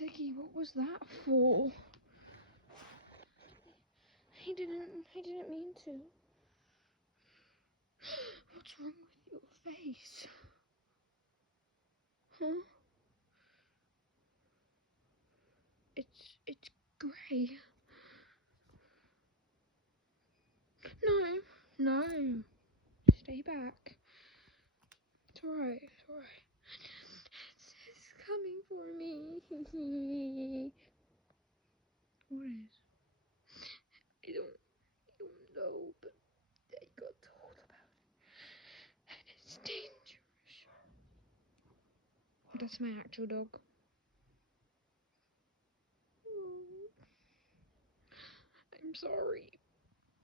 Ziggy, what was that for? He didn't mean to. What's wrong with your face? Huh? It's grey. No. Stay back. It's alright. It's coming for me. What is? I don't know, but I got told about it. And it's dangerous. That's my actual dog. I'm sorry.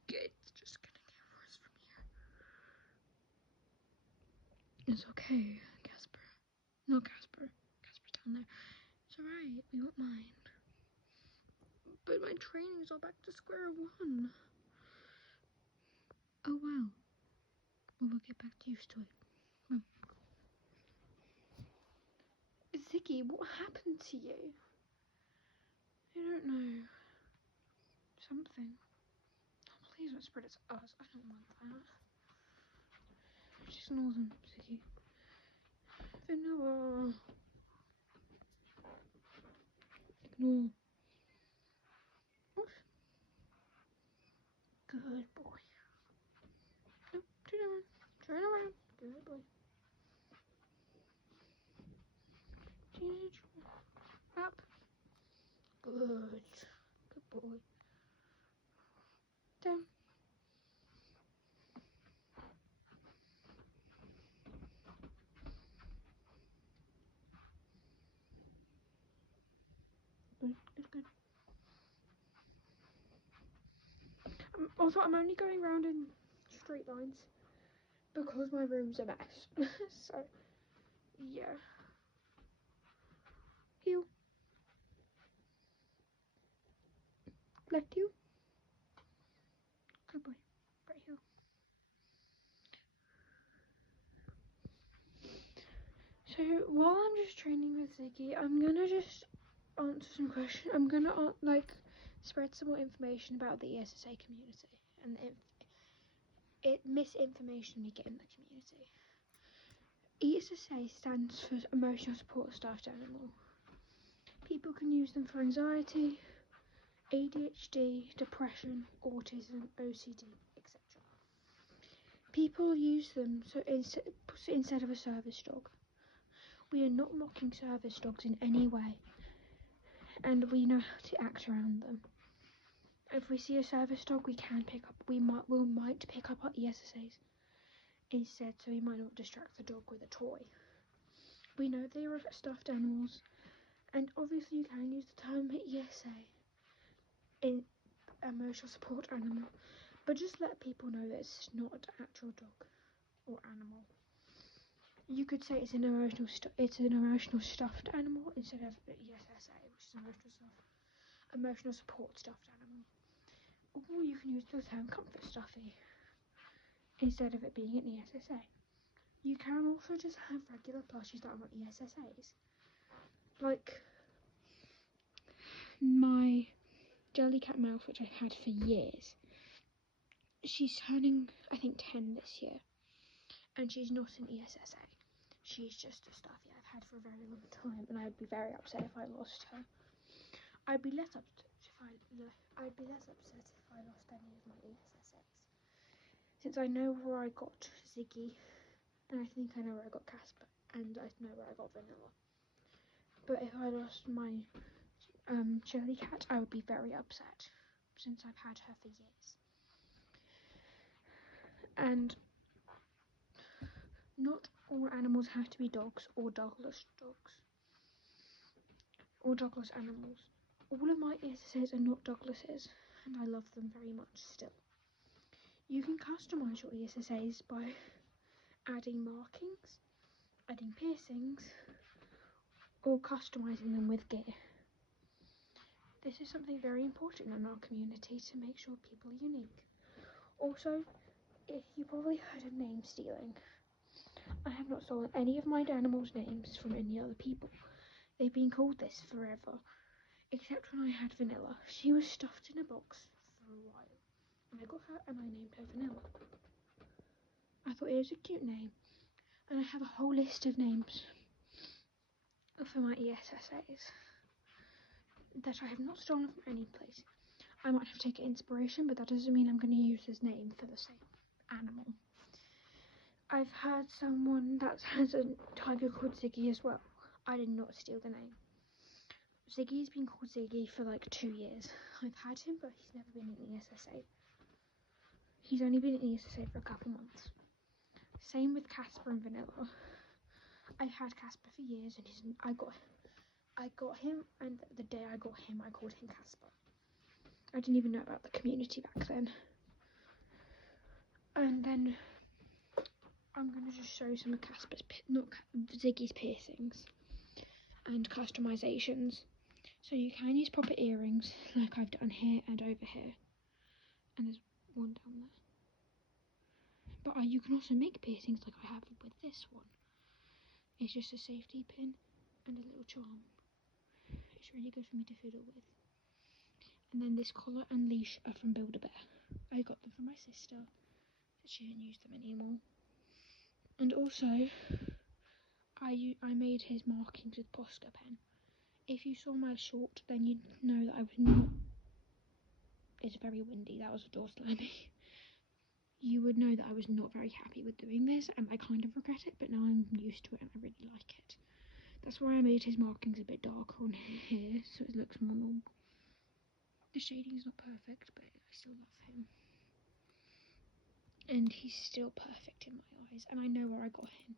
It's just gonna get worse from here. It's okay, Casper. No, Casper. Casper's down there. It's alright, we won't mind. But my training's all back to square one. Oh well. We'll get back used to it. Ziggy, what happened to you? I don't know. Something. Oh, please don't spread it to us. I don't want that. Just ignore them, Ziggy. Vanilla. Ignore. What? Good boy. No, turn around. Good boy. Teenage. Up. Good. Good boy. Down. Good. Also, I'm only going round in straight lines because my room's a mess. So, yeah. Heel. Left heel. Good boy. Right heel. So, while I'm just training with Ziggy, I'm gonna just answer some questions. I'm gonna, spread some more information about the ESSA community and the misinformation we get in the community. ESSA stands for Emotional Support Staffed Animal. People can use them for anxiety, ADHD, depression, autism, OCD, etc. People use them so instead of a service dog. We are not mocking service dogs in any way, and we know how to act around them. If we see a service dog, we might pick up our ESSAs instead, so we might not distract the dog with a toy. We know they are stuffed animals, and obviously you can use the term ESA in emotional support animal, but just let people know that it's not an actual dog or animal. You could say it's an emotional stuffed animal instead of ESSA, which is emotional support stuffed animal. Or you can use the term comfort stuffy instead of it being an ESSA. You can also just have regular plushies that are not ESSAs. Like my Jellycat Mouse, which I've had for years. She's turning, I think, 10 this year. And she's not an ESSA. She's just a stuffy I've had for a very long time, and I'd be very upset if I lost her. I'd be less upset if I lost any of my ESSAs. Since I know where I got Ziggy, and I think I know where I got Casper, and I know where I got Vanilla. But if I lost my Jellycat, I would be very upset, since I've had her for years. And not all animals have to be dogs or dogless dogs or dogless animals. All of my ESSAs are not dognesses, and I love them very much still. You can customise your ESSAs by adding markings, adding piercings, or customising them with gear. This is something very important in our community to make sure people are unique. Also, if you probably heard of name stealing, I have not stolen any of my animals' names from any other people. They've been called this forever, except when I had Vanilla. She was stuffed in a box for a while, and I got her and I named her Vanilla. I thought it was a cute name, and I have a whole list of names for my ESSAs that I have not stolen from any place. I might have taken inspiration, but that doesn't mean I'm going to use his name for the same animal. I've had someone that has a tiger called Ziggy as well. I did not steal the name. Ziggy's been called Ziggy for like 2 years. I've had him, but he's never been in ESSA. He's only been in ESSA for a couple months. Same with Casper and Vanilla. I've had Casper for years, and I got him, and the day I got him, I called him Casper. I didn't even know about the community back then. And then I'm going to just show some of Ziggy's piercings and customizations. So you can use proper earrings, like I've done here and over here. And there's one down there. But you can also make piercings like I have with this one. It's just a safety pin and a little charm. It's really good for me to fiddle with. And then this collar and leash are from Build-A-Bear. I got them from my sister, but she didn't use them anymore. And also, I made his markings with Posca pen. If you saw my short, then you'd know that I was not... It's very windy, that was a door slamming. You would know that I was not very happy with doing this, and I kind of regret it, but now I'm used to it and I really like it. That's why I made his markings a bit darker on here, so it looks more normal. The shading is not perfect, but I still love him. And he's still perfect in my eyes, and I know where I got him.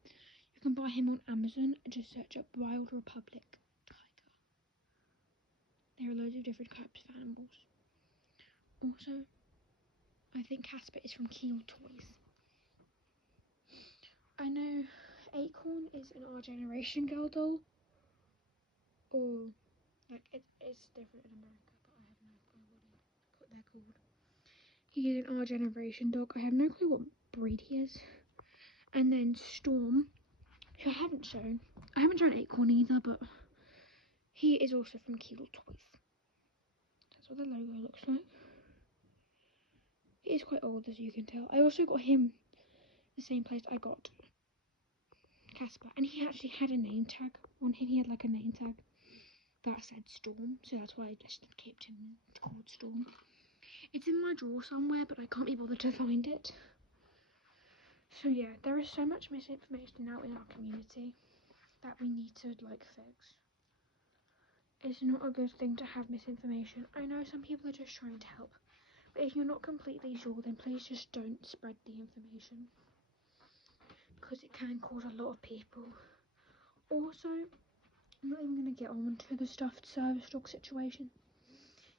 You can buy him on Amazon and just search up Wild Republic Tiger. There are loads of different types of animals. Also, I think Casper is from Keel Toys. I know Acorn is an Our Generation girl doll. Or, like, it's different in America, but I have no clue what they're called. He is an Our Generation dog. I have no clue what breed he is. And then Storm, who I haven't shown. I haven't shown Acorn either, but he is also from Keel Toys. That's what the logo looks like. He is quite old, as you can tell. I also got him the same place I got Casper, and he actually had a name tag on him. He had like a name tag that said Storm, so that's why I just kept him called Storm. It's in my drawer somewhere, but I can't be bothered to find it. So yeah, there is so much misinformation now in our community that we need to like fix. It's not a good thing to have misinformation. I know some people are just trying to help, but if you're not completely sure, then please just don't spread the information, because it can cause a lot of people. Also, I'm not even going to get on to the stuffed service dog situation,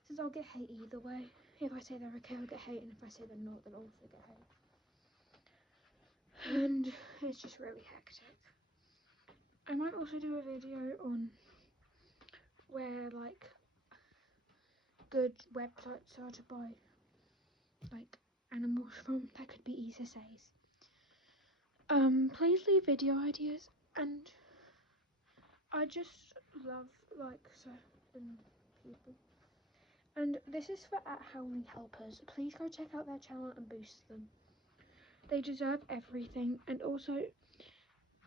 since I'll get hate either way. If I say they're okay, I'll get hate, and if I say they're not, they'll also get hate. And it's just really hectic. I might also do a video on where, like, good websites are to buy, like, animals from. That could be ESSAs. Please leave video ideas, and I just love, like, certain people. And this is for @Howling Helpers. Please go check out their channel and boost them. They deserve everything. And also,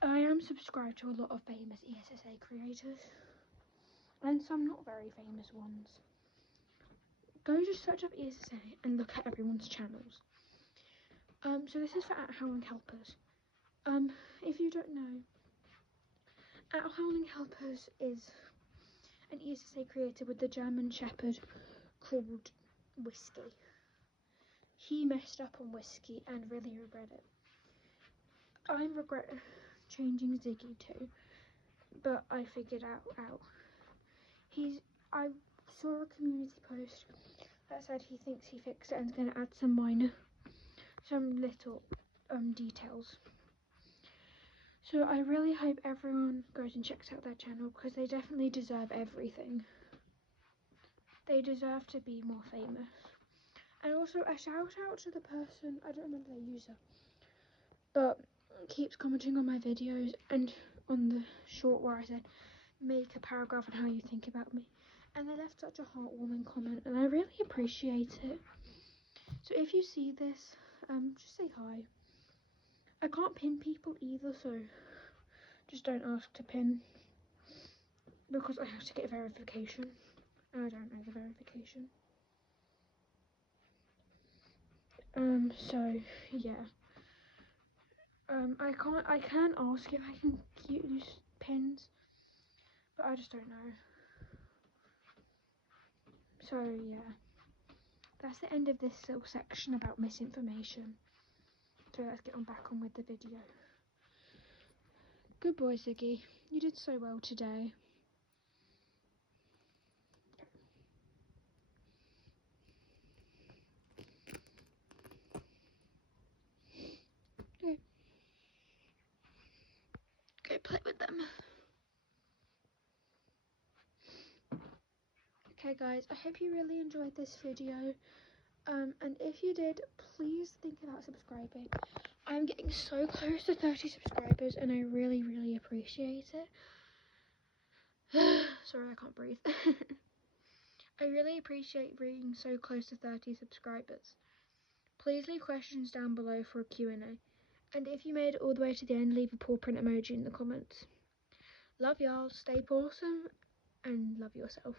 I am subscribed to a lot of famous ESSA creators, and some not very famous ones. Go just search up ESSA and look at everyone's channels. So this is for @Howling Helpers. If you don't know, @Howling Helpers is an ESSA creator with the German Shepherd called Whiskey. He messed up on Whiskey and really regret it. I regret changing Ziggy too, but I figured out. I saw a community post that said he thinks he fixed it and is going to add some little details. So I really hope everyone goes and checks out their channel, because they definitely deserve everything. They deserve to be more famous. And also a shout out to the person, I don't remember their user, but keeps commenting on my videos and on the short where I said make a paragraph on how you think about me. And they left such a heartwarming comment, and I really appreciate it. So if you see this, just say hi. I can't pin people either, so just don't ask to pin, because I have to get verification, and I don't know the verification. So yeah. I can ask if I can use pins, but I just don't know. So yeah, that's the end of this little section about misinformation. So let's get back on with the video. Good boy, Ziggy. You did so well today. Go play with them. Okay guys, I hope you really enjoyed this video. And if you did, please think about subscribing. I'm getting so close to 30 subscribers, and I really, really appreciate it. Sorry, I can't breathe. I really appreciate being so close to 30 subscribers. Please leave questions down below for a Q&A. And if you made it all the way to the end, leave a paw print emoji in the comments. Love y'all, stay awesome, and love yourself.